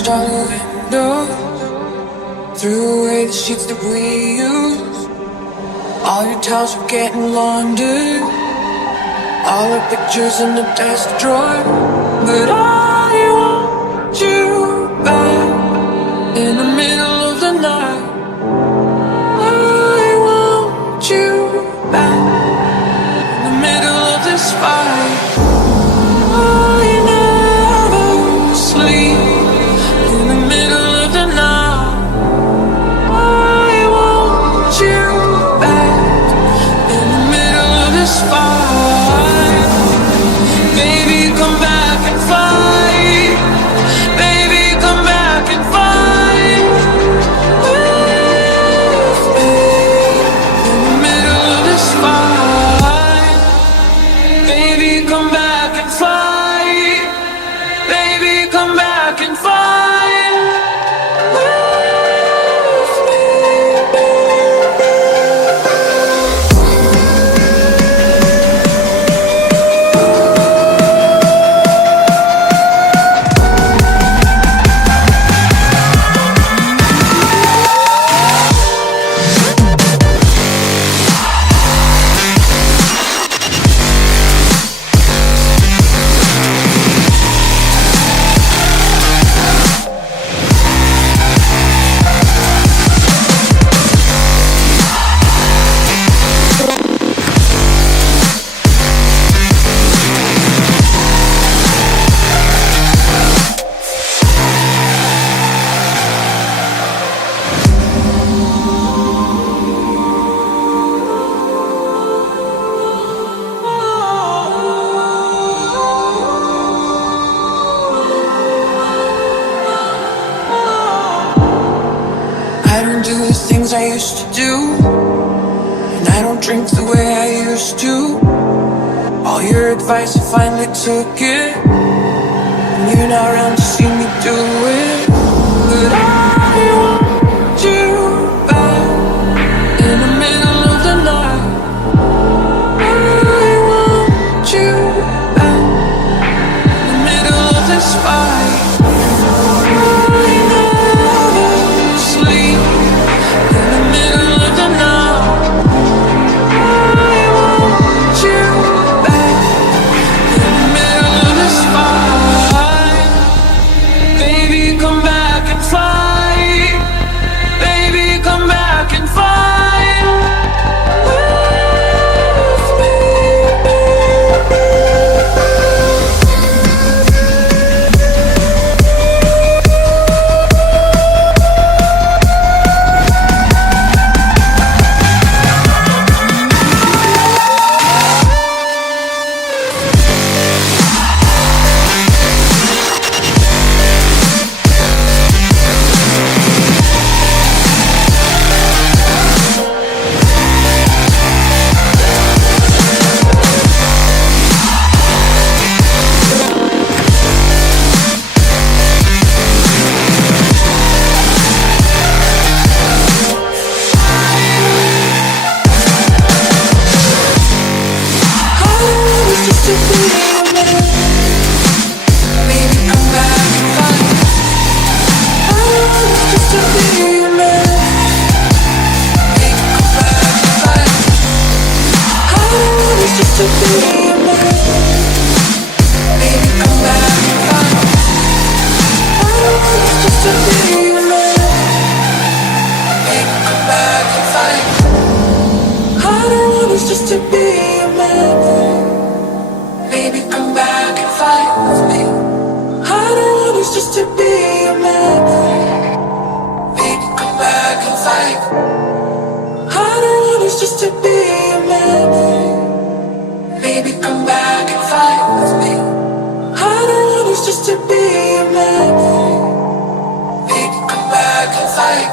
smashed all the windows, threw away the sheets that we used. All your towels were getting laundered, all the pictures in the desk drawer. But I want you back in the middle of the night. I want you back in the middle of this fight. I never sleep in the middle of the night. I want you back in the middle of this fight. Baby, come back and fight. Baby, come back and fight with me in the middle of this fight. Baby, come back and fight. Baby, come back and fight with me. I don't do the things I used to do, and I don't drink the way I used to. All your advice, I finally took it, and you're not around to see me do it. But I want you back in the middle of the night. I want you back in the middle of this fight. I never sleep in the middle of the night. I want you back in the middle of this fight. Baby, come back and fight. Baby, come back and fight with me. Just to be a man. Baby, come back and fight with me. I don't want us just to be a man. Baby, come back and fight. I don't want us just to be a man. Baby, come back and fight with me. I don't want us just to be a man. Baby, come back and fight.